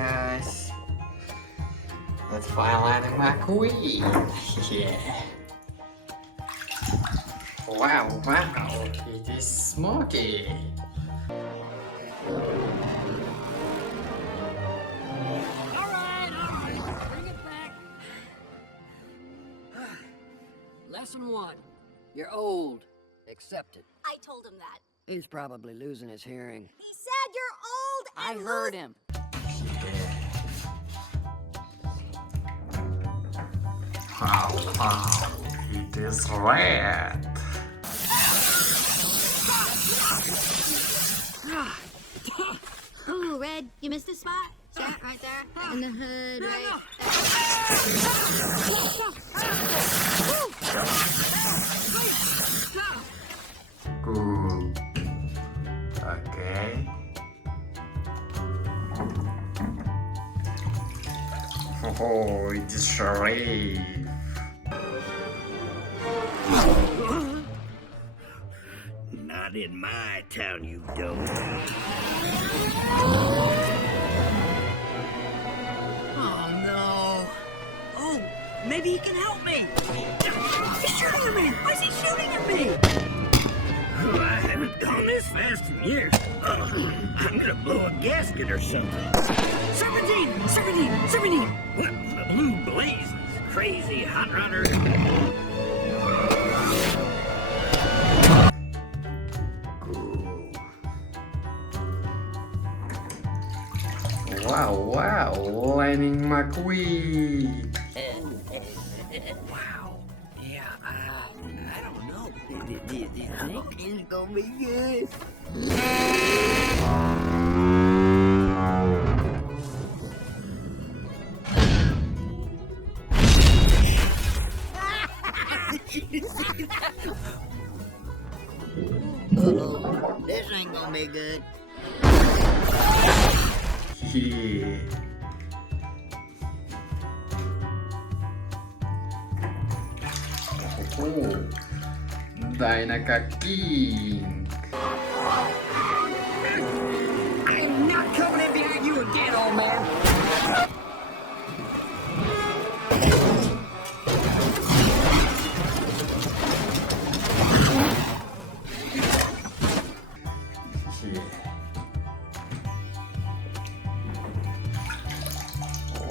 guys. Let's find Lightning McQueen. Yeah. Wow, it is smoky. Alright, bring it back. Lesson 1. You're old. Accept it. I told him that. He's probably losing his hearing. He said you're old I and heard him. Wow, it is red. Ooh, Red, you missed a spot? See that right there? In the hood, right? Good. Okay. Oh, it is Sharif. Not in my town, you don't. Oh, no. Oh, maybe he can help me. He's shooting at me. Why is he shooting at me? I haven't gone this fast in years. I'm gonna blow a gasket or something. Serpentine! Serpentine! Serpentine! The blue blazes. Crazy hot rodder. Wow, Lightning McQueen. Wow. Yeah, I don't know. Do you think it's gonna be good? Uh-oh, this ain't gonna be good. Yeah. Oh, King. I'm not coming in behind you again, old man.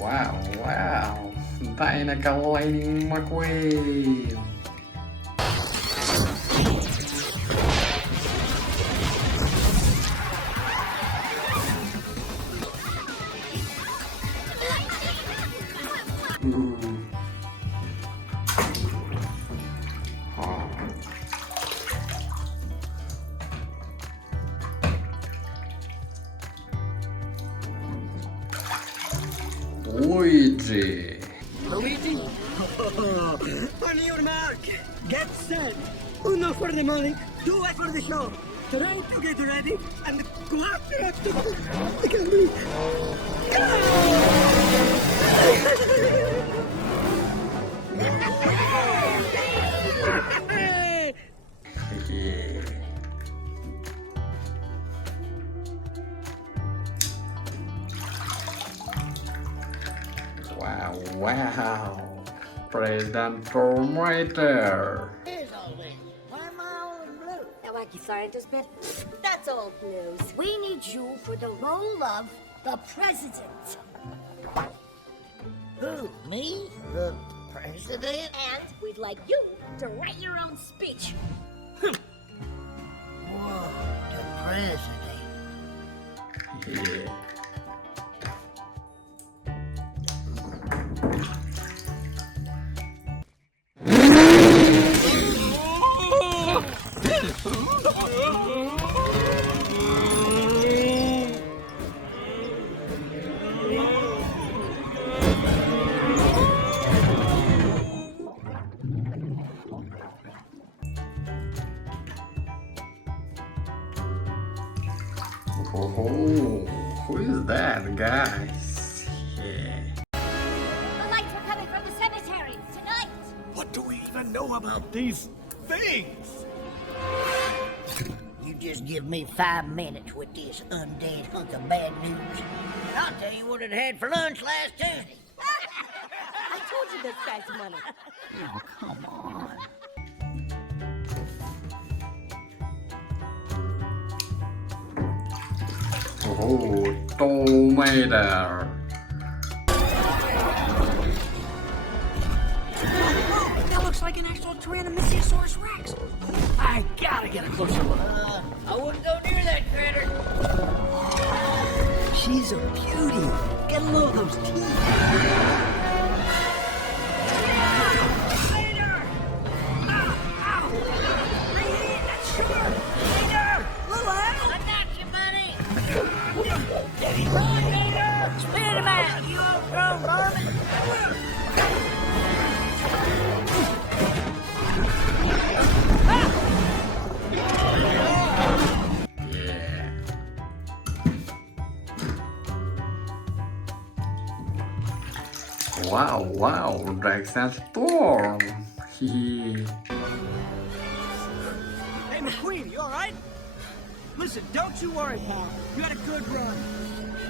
Wow, Lightning McQueen. Luigi. Luigi? On your mark, get set. Uno for the money, two for the show. Try to get ready and go after the Yeah. Wow. President Terminator. Here's all this. Why am I all in blue? That wacky scientist bit? That's old news. We need you for the role of the president. Who, me? The president? And we'd like you to write your own speech. Whoa, the president. Yeah. Oh, who is that, guys? Yeah. The lights are coming from the cemetery tonight. What do we even know about these things? You just give me 5 minutes with this undead hunk of bad news, and I'll tell you what it had for lunch last Tuesday. I told you this guy's money. Oh, come on. Oh, โตไม่ได้ That looks like an actual Tyrannosaurus Rex. I gotta get a closer look. I wouldn't go near that critter. She's a beauty. Get a load of those teeth. Later! Ow! Ow! Reheat that sugar! Later! Lulu! I got you, buddy. Run, Later! Spit him out, you old grown varmint. Yeah. Wow, Drax and Storm. Hee. Hey, McQueen, you alright? Listen, don't you worry, pal. You had a good run.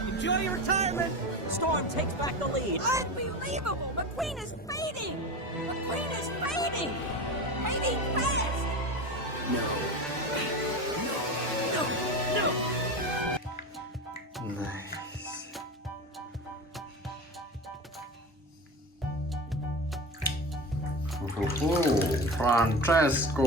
Enjoy your retirement. Storm takes back the lead. Unbelievable! McQueen is fading! McQueen is fading! Fading fast! No. Nice. Francesco.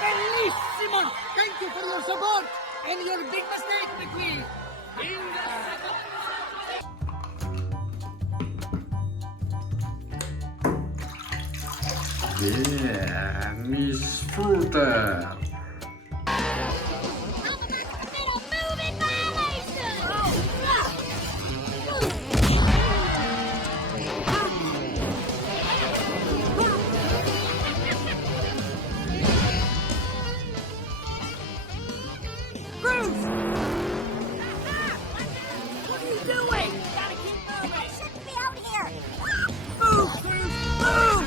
Bellissimo! Thank you for your support and your big mistake, McQueen. Yeah, Miss Fruiter. Bruce! What are you doing? Gotta keep moving! I shouldn't be out here! Move, Bruce! Move!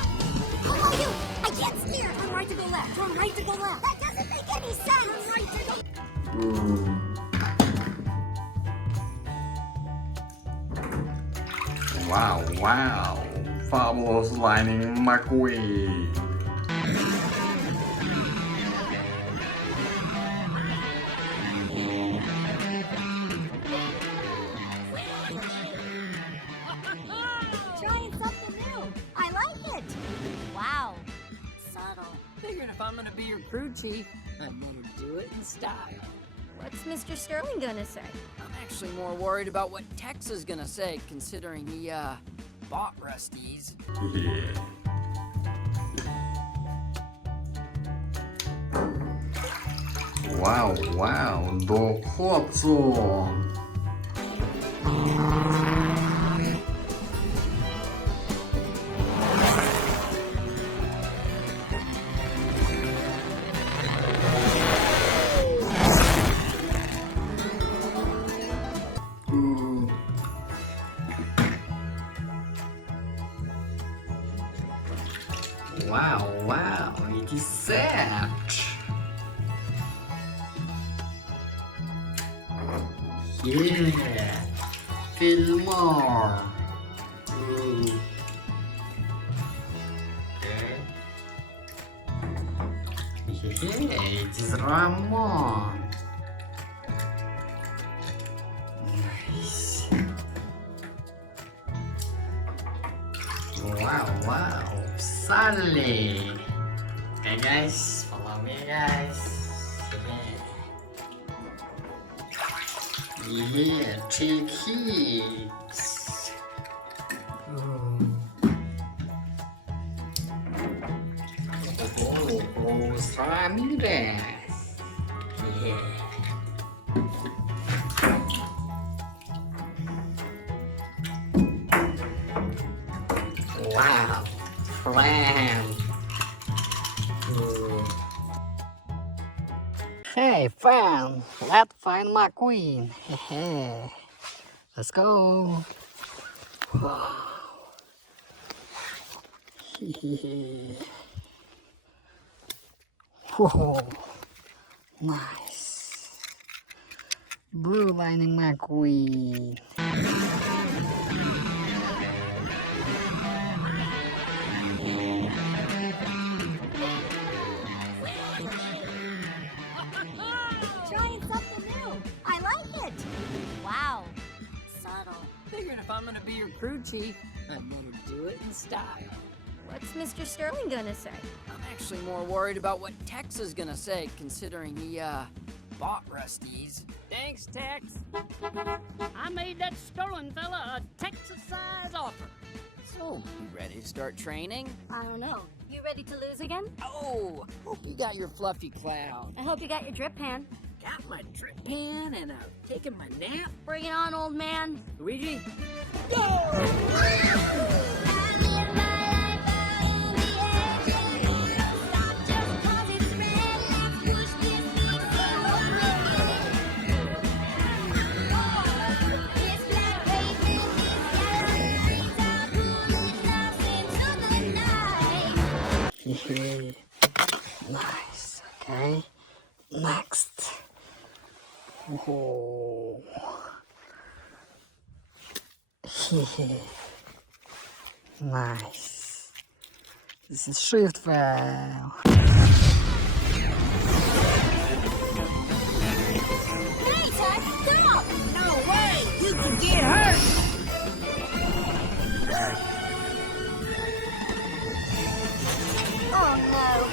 Who are you? I can't steer! Turn right to go left! Turn right to go left! That doesn't make any sense! Turn right to go... Wow. Fabulous Lightning McQueen. Trying something new! I like it! Wow. Subtle. Figured if I'm gonna be your crew chief, I better do it in style. What's Mr. Sterling gonna say? I'm actually more worried about what Tex is gonna say, considering he, bought Rusty's. Yeah. Wow, dochodzą. Wow, it is set. Yeah, feel more. Ooh. Okay. Yeah, it is Ramon. Nice. Wow, Sally. Okay guys, follow me guys. Yeah, chill kids. Oh, Ramirez. Yeah. Wow, friend. Hey, friend, let's find McQueen. Let's go. Wow. Whoa, nice. Blue Lightning McQueen. Trying something new. I like it. Wow. Subtle. Figuring if I'm gonna be your crew chief, I better do it in style. What's Mr. Sterling gonna say? I'm actually more worried about what Tex is gonna say, considering he, bought Rusty's. Thanks, Tex. I made that Sterling fella a Texas-size offer. So, you ready to start training? I don't know. You ready to lose again? Oh, hope you got your fluffy cloud. I hope you got your drip pan. Got my drip pan and I've taken my nap. Bring it on, old man. Luigi? Nice, okay. Next. Oh. Nice. This is shift valve. Hey, Ted, stop! No way! You could get hurt! Oh, no.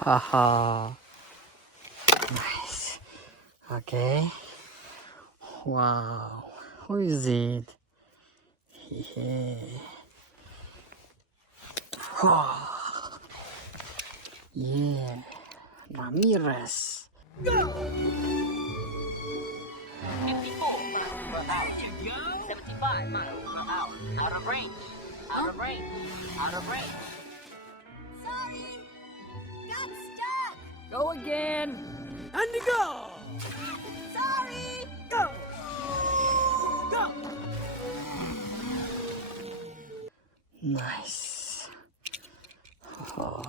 Haha. Nice. Okay. Wow. Who is it? Yeah. Oh. Yeah. Ramirez. 54 miles per hour. 75 miles per hour. Out of range. Out of range. Out of range. Sorry. Got stuck. Go again. And go! Sorry. Go! Go! Nice. Oh.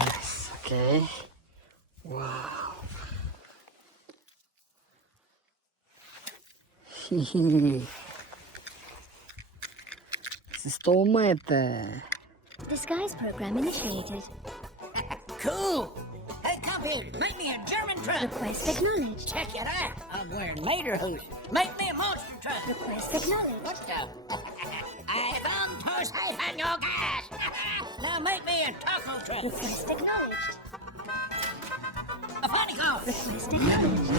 Nice. Okay. Wow. Хи-хи. Столмета. Disguise program initiated. Cool! Hey, come here. Make me a German truck. Request acknowledged. Check it out. I'm wearing lederhosen. Make me a monster truck. Request acknowledged. What the? I found to siphon your gas. Now make me a taco truck. Request acknowledged. A funny car. Request acknowledged.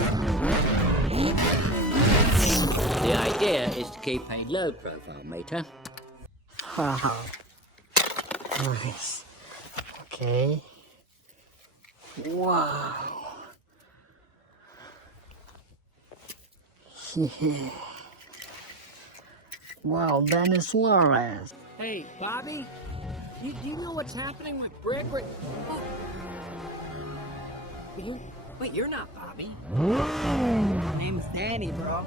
The idea is to keep a low profile meter. Wow. Nice. Okay. Wow. Yeah. Wow, Dennis Suarez. Hey, Bobby? Do you know what's happening with Brick? Wait, you're not Bobby. My name's Danny, bro.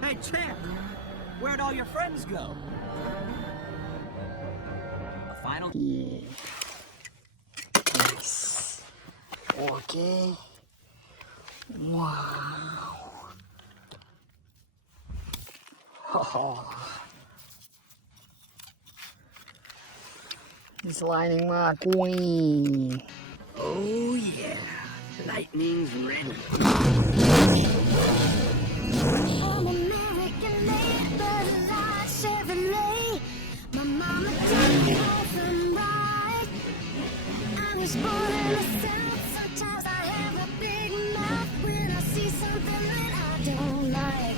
Hey, champ, where'd all your friends go? A final. Yeah. Nice. Okay. Wow. Oh. It's Lightning McQueen. Oh, yeah. Lightning's ready. I'm American made, but a lot Chevrolet. My mama told me left and right. I was born in the South. Sometimes I have a big mouth when I see something that I don't like.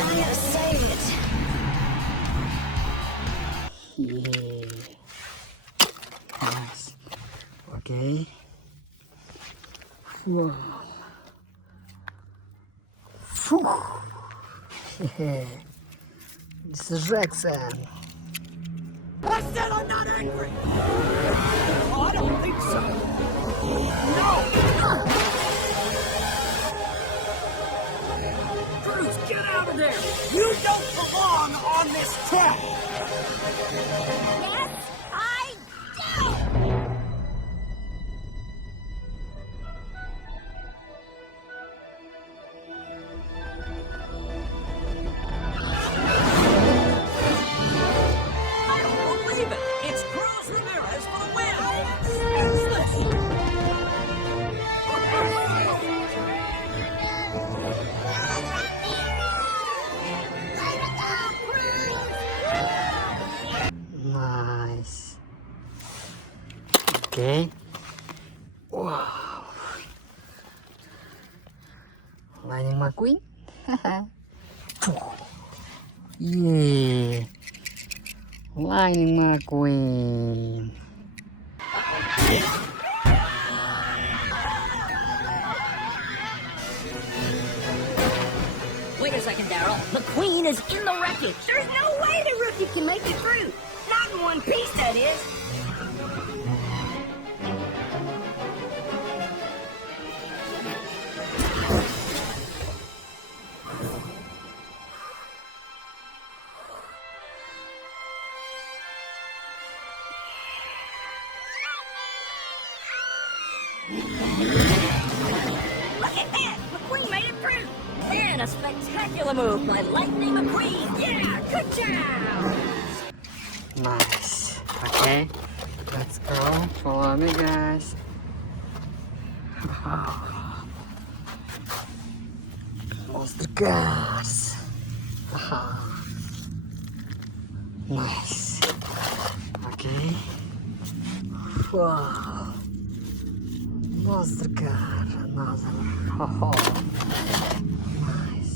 I gotta say it. Yeah. Nice. Okay. Wow. Phew. This is Rexan. I said I'm not angry! Oh, I don't think so. No! Cruz, get out of there! You don't belong on this track! Yes, I do! I don't believe it! It's Cruz Ramirez for the win! Nice. Okay. Wow. Lightning McQueen? Yeah. Lightning McQueen. Wait a second, Daryl. McQueen is in the wreckage. There's no way the rookie can make it through! Not in one piece, that is! Look at that! McQueen made it through! And a spectacular move by Lightning McQueen. Yeah, good job! Nice. Okay. Let's go. Follow me, guys. Monster cars. Nice. Okay. Wow. Monster car. Another. Nice.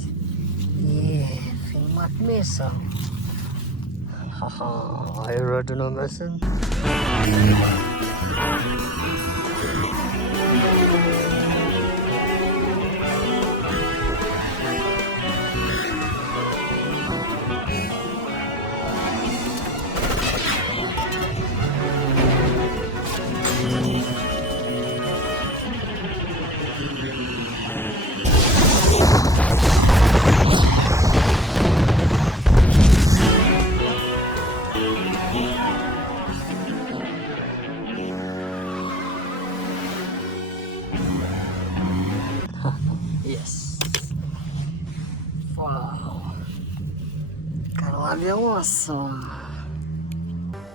Yeah. McMissile. Haha. Are you ready to know missing? Yes. Wow. Carlavioso.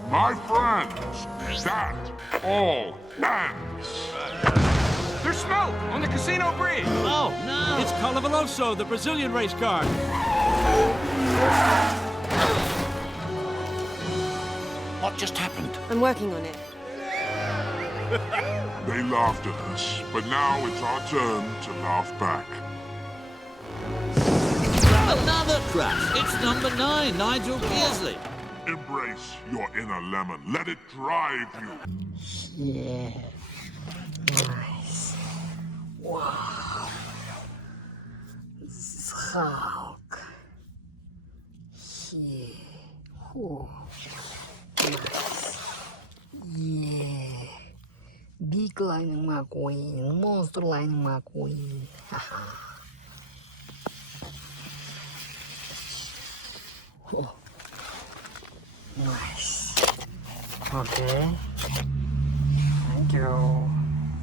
My friends, stand all hands. There's smoke on the casino bridge. Oh, no. It's Carlavaloso, the Brazilian race car. What just happened? I'm working on it. They laughed at us, but now it's our turn to laugh back. Another crash. It's number 9, Nigel Beardsley. Embrace your inner lemon. Let it drive you. Yeah. Nice. Wow. This is Hulk. Yeah. Whew. Nice. Yeah. Big Lightning McQueen. Monster Lightning McQueen. Haha. Oh. Nice. Okay. Thank you.